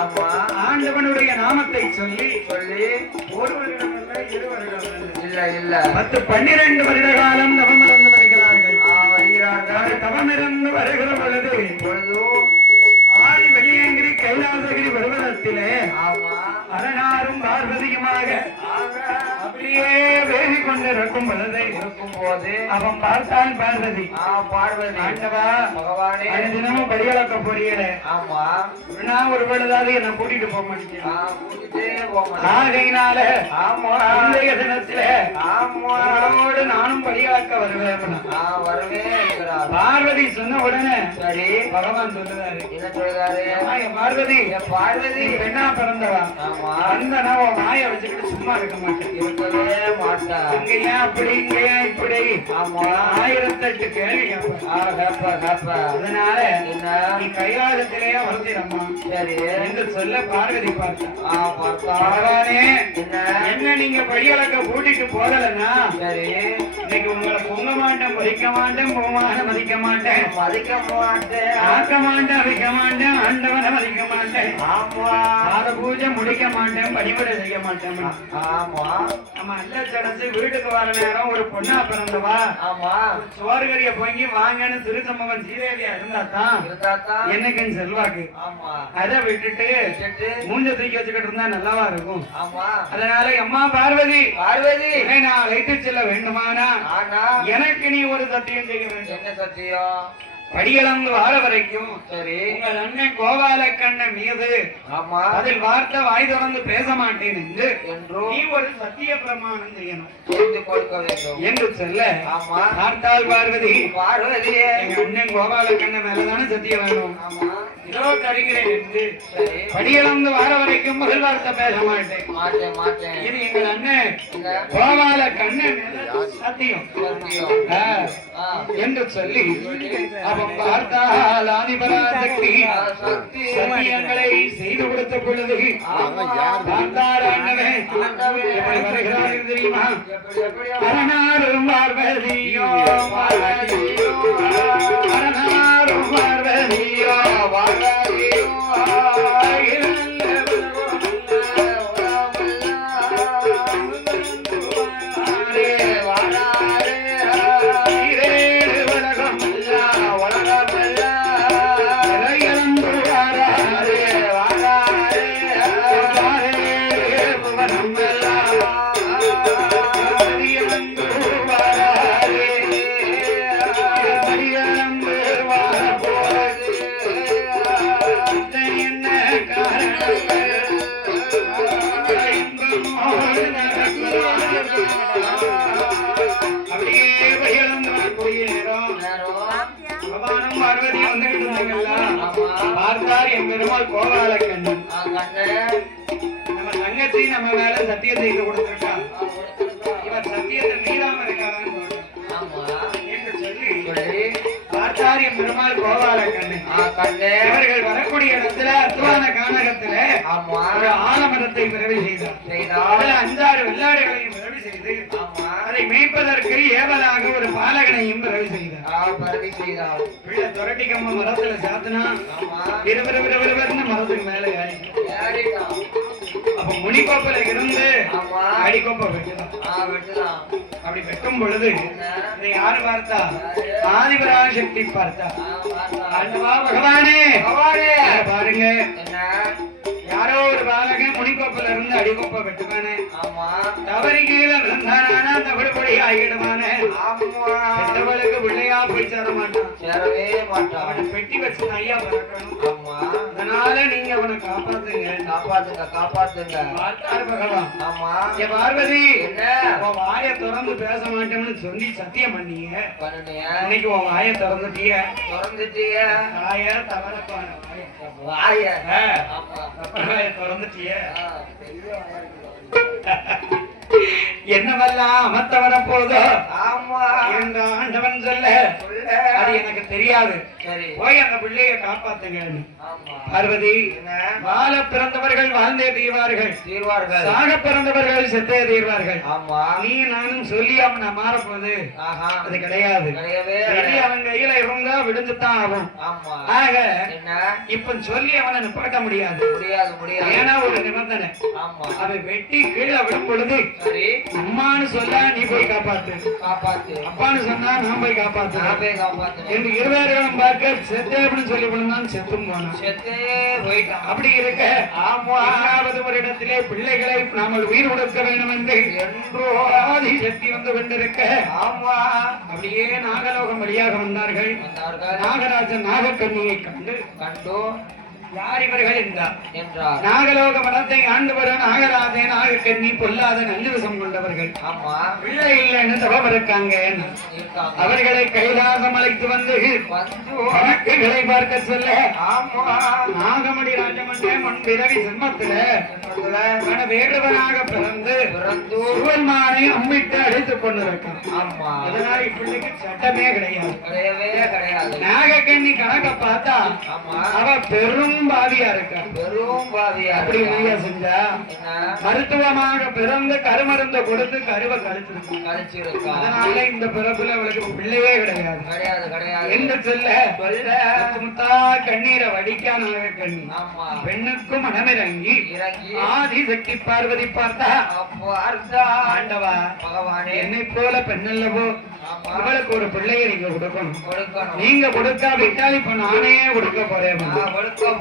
ஆமா ஆண்டவனுடைய நாமத்தை சொல்லி சொல்லி ஒரு வருடம் அல்ல, 2 வருடம் இல்ல இல்ல 10 12 வருட காலம் தவமிருந்து வருகிறார்கள். வருகிறார்கள். தவமிருந்து வருகிற பொழுது ஆதி வெளியங்கிரி கைலாசகிரி பருவதத்திலே அரணாரும் பார்வதியுமாக அப்படியே வேதி கொண்டிருக்கும் பொழுது இருக்கும் போது அவன் பார்த்தான் பார்வதி. பார்வதி ஆண்டவா பகவானே தினமும் படியளக்க போறீங்களே, ஆமா நான் ஒரு பொழுதாவது என்ன கூட்டிட்டு போக மாட்டேன். கூட்டிட்டே போக ஆகையினால ஆமா இன்றைய தினத்தில ஆமா அவளோடு நானும் படியளக்க வருவேன். வருவேன் பார்வதி சொன்ன உடனே சரி பகவான் சொல்லுறாரு, என்ன சொல்றாரு? பார்வதி பார்வதி பெண்ணா பிறந்தவா, ஆமா அந்த நான் உன் மாய வச்சுக்கிட்டு சும்மா இருக்க மாட்டேன். இருக்கவே மாட்டா. இங்க ஏன் அப்படி இங்க ஏன் இப்படி, ஆமா 1008 கேள்வி கேட்ப. அதனால நீ கைலாசத்திலேயே வருத்திடம்மா சரி என்று சொல்ல பார்வதி பார்த்தா. பார்த்தா பகவானே என்ன நீங்க படியளக்க கூட்டிட்டு போகலன்னா சரி இன்னைக்கு உங்களை பொங்க மாட்டேன், மதிக்க மாட்டேன், போமான மதிக்க மாட்டேன், மதிக்க மாட்டேன், ஆக்க மாட்டேன், அவிக்க மாட்டேன், ஆண்டவனை மதிக்க மாட்டேன், ஆமா பாத பூஜை முடிக்க மாட்டேன், பணிவிடை செய்ய மாட்டேன். ஆமா நம்ம அல்ல சடைச்சு வீட்டுக்கு வர நேரம் ஒரு பொண்ணா பிறந்தவா, ஆமா சோறுகறிய பொங்கி வாங்கன்னு திருச்சம்பவன் சீதேவியா இருந்தாத்தான் என்னைக்குன்னு செல்வாக்கு. ஆமா அதை விட்டுட்டு மூஞ்ச தூக்கி வச்சுக்கிட்டு இருந்தா நல்லாவா இருக்கும். ஆமா அதனால அம்மா பார்வதி பார்வதி நான் அழைத்து செல்ல வேண்டுமானா ஆனா எனக்கு நீ ஒரு சத்தியம் செய்ய வேண்டும். என்ன சத்தியம்? படியிழந்து வாழ வரைக்கும் சரி உங்கள் அண்ணன் கோபால கண்ணன் மீது ஆமா அதில் வார்த்தை வாய் திறந்து பேச மாட்டேன் என்று என்றும் நீ ஒரு சத்திய பிரமாணம் செய்யணும் செய்து கொடுக்க வேண்டும் என்று சொல்ல ஆமா பார்த்தால் பார்வதி பார்வதியே எங்க அண்ணன் கோபால கண்ணன் மேலதானே சத்தியம் வேணும். ஆமா இதோ தருகிறேன் என்று சரி படியிழந்து வாழ வரைக்கும் முதல் வார்த்தை பேச மாட்டேன். மாட்டேன் மாட்டேன் இது எங்கள் அண்ணன் கோபால கண்ணன் மேல சத்தியம் என்று சொல்லி அவன் பார்த்தால் ஆதிபராசக்தி சத்தியங்களை செய்து கொடுத்த பொழுது பார்த்தார் ஆண்டவன் எப்படி வருகிறார்கள் தெரியுமா? அரணாரும் பார்வதியோ அரணாரும் பார்வதியோ பார்த்தார் என் பெருமாள் கோபால கண்ணன் நம்ம தங்கச்சி நம்ம மேல சத்தியம் செய்து கொடுத்திருக்கா, இவர் சத்தியத்தை மீறாம இருக்காதான்னு என்று சொல்லி பார்த்தார் என் பெருமாள் கோபால கண்ணன். இவர்கள் வரக்கூடிய இடத்துல அத்துவான கானகத்துல ஒரு ஆலமரத்தை பிறவி செய்தார். 5-6 வெள்ளாடுகளையும் பிறவி செய்து அதை மேய்ப்பதற்கு ஏவலாக ஒரு பாலகனையும் பிறவி செய்தார். பிள்ளை துரட்டி கம்ப மரத்துல சாத்தினா விறுவிறுவிறுவிறுன்னு மரத்துக்கு மேல ஏறிட்டான். அப்ப முனிக்கோப்பல இருந்து அடிக்கோப்ப வெட்டலாம். அப்படி வெட்டும் பொழுது இதை யாரு பார்த்தா? ஆதிபராசக்தி பார்த்தா. பகவானே பாருங்க, யாரோ ஒரு பாலகன் முனிக்கோப்பல இருந்து அடிக்கோப்ப வெட்டுவானே, தவறி கீழே விழுந்தானா தவிடுபடி ஆகிடுவானே, பெற்றவளுக்கு பிள்ளையா போய் சேர மாட்டான், சேரவே மாட்டான். அவனை பெட்டி வச்சு ஐயா பறக்கணும். அதனால நீங்க அவனை காப்பாத்துங்க காப்பாத்துங்க காப்பாத்துங்க. பார்த்தார் பகவான். ஆமா என் பார்வதி உன் வாயை திறந்து பேச மாட்டேன்னு சொல்லி சத்தியம் பண்ணீங்க, இன்னைக்கு உன் வாயை திறந்துட்டிய வாய தவறப்பான வாய திறந்துட்டிய என்னவெல்லாம் அமர்த்தவன போதோ என்ற ஆண்டவன் சொல்ல அது எனக்கு தெரியாது. சரி. போய் அந்த பிள்ளையை காப்பாத்துங்க. ஆமா. பார்வதி, என்ன? வாழ பிறந்தவர்கள் வாழ்ந்தே தீர்வார்கள், தீர்வார்கள். சாக பிறந்தவர்கள் செத்தே தீர்வார்கள். ஆமா. நீ நானும் சொல்லி அவன் மாறப்போகுது ஆஹா. அது கிடையாது. கிடையவே வெளி கிடையாது. அவன் கையில இருந்தா விடுஞ்சுதான் ஆகும். ஆமா. ஆக என்ன? இப்ப சொல்லி அவனை நிப்பாட்ட முடியாது. முடியாது முடியாது. ஏன்னா ஒரு நிபந்தனை, ஆமா. அவன் வெட்டி கீழே விடும் பொழுது சரி. அம்மான்னு சொல்ல நீ போய் காப்பாத்து, காப்பாத்து. அப்பான்னு சொன்னா நான் போய் காப்பாத்து நான் போய் காப்பாத்துறேன். என்று இருவேர்களும் பார்க்க செத்தே அப்படின்னு சொல்லி விழுந்தான், செத்தும் போனான். செத்தே போயிட்டான். அப்படி இருக்க ஆமா. 7வது வருடத்திலே பிள்ளைகளை நாமல் உயிர் கொடுக்க வேண்டும் என்று என்றோ ஆதி சக்தி வந்து கொண்டிருக்க, ஆமா. அப்படியே நாகலோகம் வழியாக வந்தார்கள். வந்தார்கள். நாகராஜன் நாகக்கண்ணியை கண்டு, கண்டு யார் இவர்கள் என்றார். என்றார். நாகலோக மனத்தை ஆண்டு வர நாகராஜன் நாகக்கண்ணி பொல்லாத நல்லிவசம் கொண்டவர்கள். ஆமா. பிள்ளை இல்லைன்னு தவம் இருக்காங்க. இருக்காங்க. அவர்களை கைலாசம் அழைத்து வந்து வந்து கணக்குகளை பார்க்க சொல்ல, ஆமா. நாகமணி ராஜமன்றே முன் பிறவி ஜென்மத்தில வேடுவனாக பிறந்து பிறந்து சுவன்மானை அம்மிட்டு அடித்துக் கொண்டிருக்கான். ஆமா. அதனால் இப்பிள்ளைக்கு சட்டமே கிடையாது. கிடையவே கிடையாது. நாகக்கண்ணி கணக்க பார்த்தா ஆமா. அவ பெரும் பாவியா இருக்கா. பெரும் பாவியா அப்படி நீங்க செஞ்சா என்ன? மருத்துவமாக பிறந்து கருமருந்த கொடுத்து கருவை கழிச்சிருக்கு. கழிச்சிருக்கா. அதனால இந்த பிறப்புல அவளுக்கு பிள்ளையே கிடையாது. கிடையாது கிடையாது. என்று சொல்ல முத்தா கண்ணீரை வடிக்கா நாகக்கண்ணி. ஆமா. பெண்ணுக்கும் மனமிறங்கி இறங்கி ஆதி சக்தி பார்வதி பார்த்தா, அப்போ அர்த்தா ஆண்டவா பகவானே என்னை போல பெண்ணல்லவோ, ஆமா. இவளுக்கு ஒரு பிள்ளையை நீங்க கொடுக்கணும். கொடுக்கணும். நீங்க கொடுக்காவிட்டால் இப்ப நானே கொடுக்க போறேன். கொடுக்க